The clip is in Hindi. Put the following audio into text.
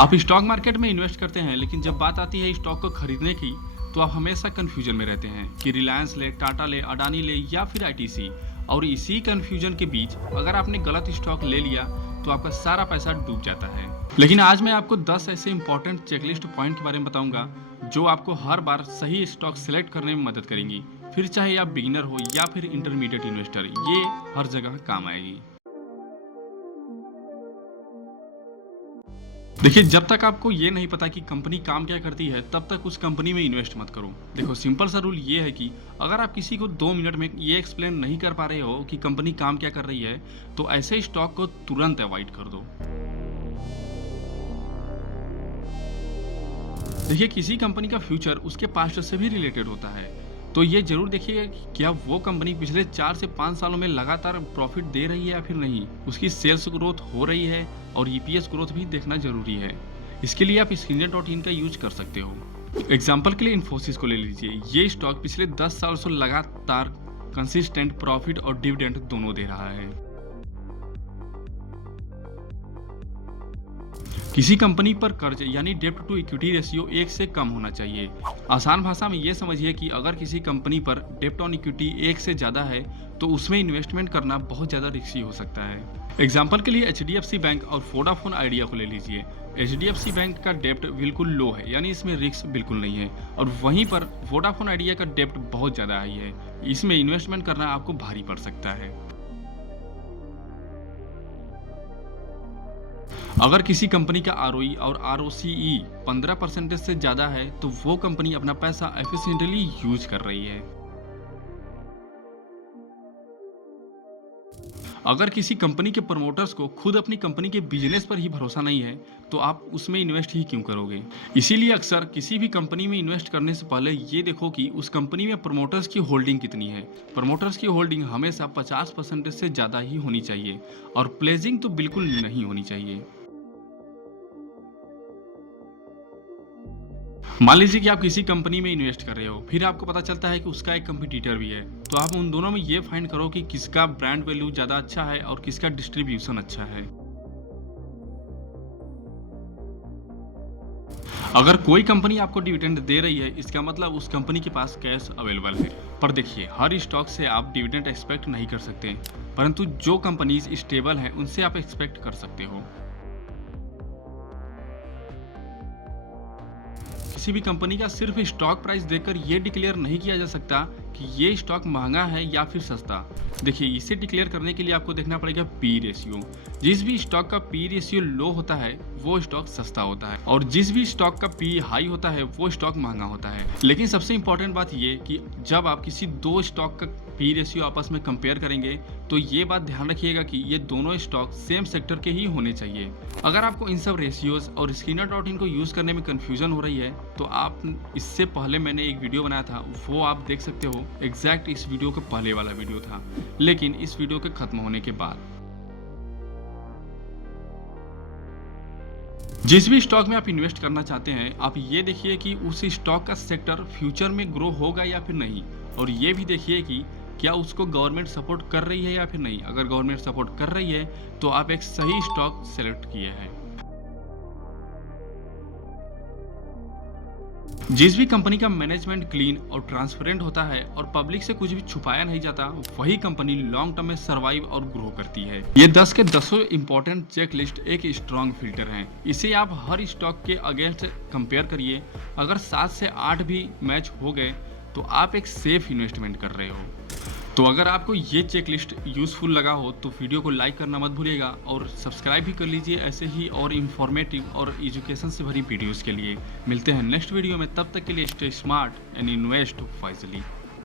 आप स्टॉक मार्केट में इन्वेस्ट करते हैं, लेकिन जब बात आती है स्टॉक को खरीदने की, तो आप हमेशा कंफ्यूजन में रहते हैं कि रिलायंस ले, टाटा ले, अडानी ले या फिर आईटीसी। और इसी कंफ्यूजन के बीच अगर आपने गलत स्टॉक ले लिया तो आपका सारा पैसा डूब जाता है। लेकिन आज मैं आपको 10 ऐसे इंपॉर्टेंट चेकलिस्ट पॉइंट के बारे में बताऊंगा जो आपको हर बार सही स्टॉक सेलेक्ट करने में मदद करेंगी। फिर चाहे आप बिगिनर हो या फिर इंटरमीडिएट इन्वेस्टर, ये हर जगह काम आएगी। देखिए, जब तक आपको ये नहीं पता कि कंपनी काम क्या करती है, तब तक उस कंपनी में इन्वेस्ट मत करो। देखो, सिंपल सा रूल ये है कि अगर आप किसी को 2 मिनट में ये एक्सप्लेन नहीं कर पा रहे हो कि कंपनी काम क्या कर रही है, तो ऐसे स्टॉक को तुरंत अवॉइड कर दो। देखिए, किसी कंपनी का फ्यूचर उसके पास्ट से भी रिलेटेड होता है, तो ये जरूर देखिएगा कि क्या वो कंपनी पिछले 4 से 5 सालों में लगातार प्रॉफिट दे रही है या फिर नहीं। उसकी सेल्स ग्रोथ हो रही है और ईपीएस ग्रोथ भी देखना जरूरी है। इसके लिए आप स्क्रीनर.इन का यूज कर सकते हो। एग्जाम्पल के लिए इन्फोसिस को ले लीजिए। ये स्टॉक पिछले 10 साल से लगातार कंसिस्टेंट प्रॉफिट और डिविडेंड दोनों दे रहा है। किसी कंपनी पर कर्ज यानी डेब्ट टू इक्विटी रेशियो 1 से कम होना चाहिए। आसान भाषा में ये समझिए कि अगर किसी कंपनी पर डेब्ट ऑन इक्विटी 1 से ज़्यादा है तो उसमें इन्वेस्टमेंट करना बहुत ज़्यादा रिस्की हो सकता है। एग्जाम्पल के लिए एचडीएफसी बैंक और वोडाफोन आइडिया को ले लीजिए। एचडीएफसी बैंक का डेब्ट बिल्कुल लो है, यानी इसमें रिस्क बिल्कुल नहीं है, और वहीं पर वोडाफोन आइडिया का डेब्ट बहुत ज़्यादा हाई है। इसमें इन्वेस्टमेंट करना आपको भारी पड़ सकता है। अगर किसी कंपनी का आरओई और आरओसीई 15% से ज्यादा है तो वो कंपनी अपना पैसा एफिशिएंटली यूज कर रही है। अगर किसी कंपनी के प्रमोटर्स को खुद अपनी कंपनी के बिजनेस पर ही भरोसा नहीं है तो आप उसमें इन्वेस्ट ही क्यों करोगे। इसीलिए अक्सर किसी भी कंपनी में इन्वेस्ट करने से पहले ये देखो कि उस कंपनी में प्रमोटर्स की होल्डिंग कितनी है। प्रमोटर्स की होल्डिंग हमेशा 50% से ज्यादा ही होनी चाहिए और प्लेजिंग तो बिल्कुल नहीं होनी चाहिए। मान लीजिए कि आप किसी कंपनी में इन्वेस्ट कर रहे हो, फिर आपको पता चलता है कि उसका एक कंपटीटर भी है, तो आप उन दोनों में ये फाइंड करो कि किसका ब्रांड वैल्यू ज़्यादा अच्छा है और किसका डिस्ट्रीब्यूशन अच्छा है। अगर कोई कंपनी आपको डिविडेंड दे रही है, इसका मतलब उस कंपनी के पास कैश अवेलेबल है। पर देखिए, हर स्टॉक से आप डिविडेंड एक्सपेक्ट नहीं कर सकते, परंतु जो कंपनीज स्टेबल हैं उनसे आप एक्सपेक्ट कर सकते हो। किसी भी कंपनी का सिर्फ स्टॉक प्राइस देखकर ये डिक्लेयर नहीं किया जा सकता कि ये स्टॉक महंगा है या फिर सस्ता। देखिए, इसे डिक्लेयर करने के लिए आपको देखना पड़ेगा पी रेशियो। जिस भी स्टॉक का पी रेशियो लो होता है वो स्टॉक सस्ता होता है, और जिस भी स्टॉक का पी हाई होता है वो स्टॉक महंगा होता है। लेकिन सबसे इंपॉर्टेंट बात ये कि जब आप किसी 2 स्टॉक का पी रेशियो आपस में कंपेयर करेंगे तो ये बात ध्यान रखिएगा कि ये दोनों स्टॉक सेम सेक्टर के ही होने चाहिए। अगर आपको इन सब रेशियोज और स्क्रीनर.इन को यूज करने में कंफ्यूजन हो रही है तो आप इससे पहले मैंने एक वीडियो बनाया था, वो आप देख सकते हो। एग्जैक्ट इस वीडियो के पहले वाला वीडियो था, लेकिन इस वीडियो के खत्म होने के बाद। जिस भी स्टॉक में आप इन्वेस्ट करना चाहते हैं, आप ये देखिए कि उस स्टॉक का सेक्टर फ्यूचर में ग्रो होगा या फिर नहीं, और ये भी देखिए कि क्या उसको गवर्नमेंट सपोर्ट कर रही है या फिर नहीं। अगर गवर्नमेंट सपोर्ट कर रही है तो आप एक सही स्टॉक सेलेक्ट किए हैं। जिस भी कंपनी का मैनेजमेंट क्लीन और ट्रांसपेरेंट होता है और पब्लिक से कुछ भी छुपाया नहीं जाता, वही कंपनी लॉन्ग टर्म में सर्वाइव और ग्रो करती है। ये 10 के 10 इंपॉर्टेंट चेक लिस्ट एक स्ट्रॉन्ग फिल्टर है। इसे आप हर स्टॉक के अगेंस्ट कंपेयर करिए। अगर 7 से 8 भी मैच हो गए तो आप एक सेफ इन्वेस्टमेंट कर रहे हो। तो अगर आपको ये चेकलिस्ट यूज़फुल लगा हो तो वीडियो को लाइक करना मत भूलिएगा, और सब्सक्राइब भी कर लीजिए ऐसे ही और इन्फॉर्मेटिव और एजुकेशन से भरी वीडियोज़ के लिए। मिलते हैं नेक्स्ट वीडियो में, तब तक के लिए stay smart and invest wisely.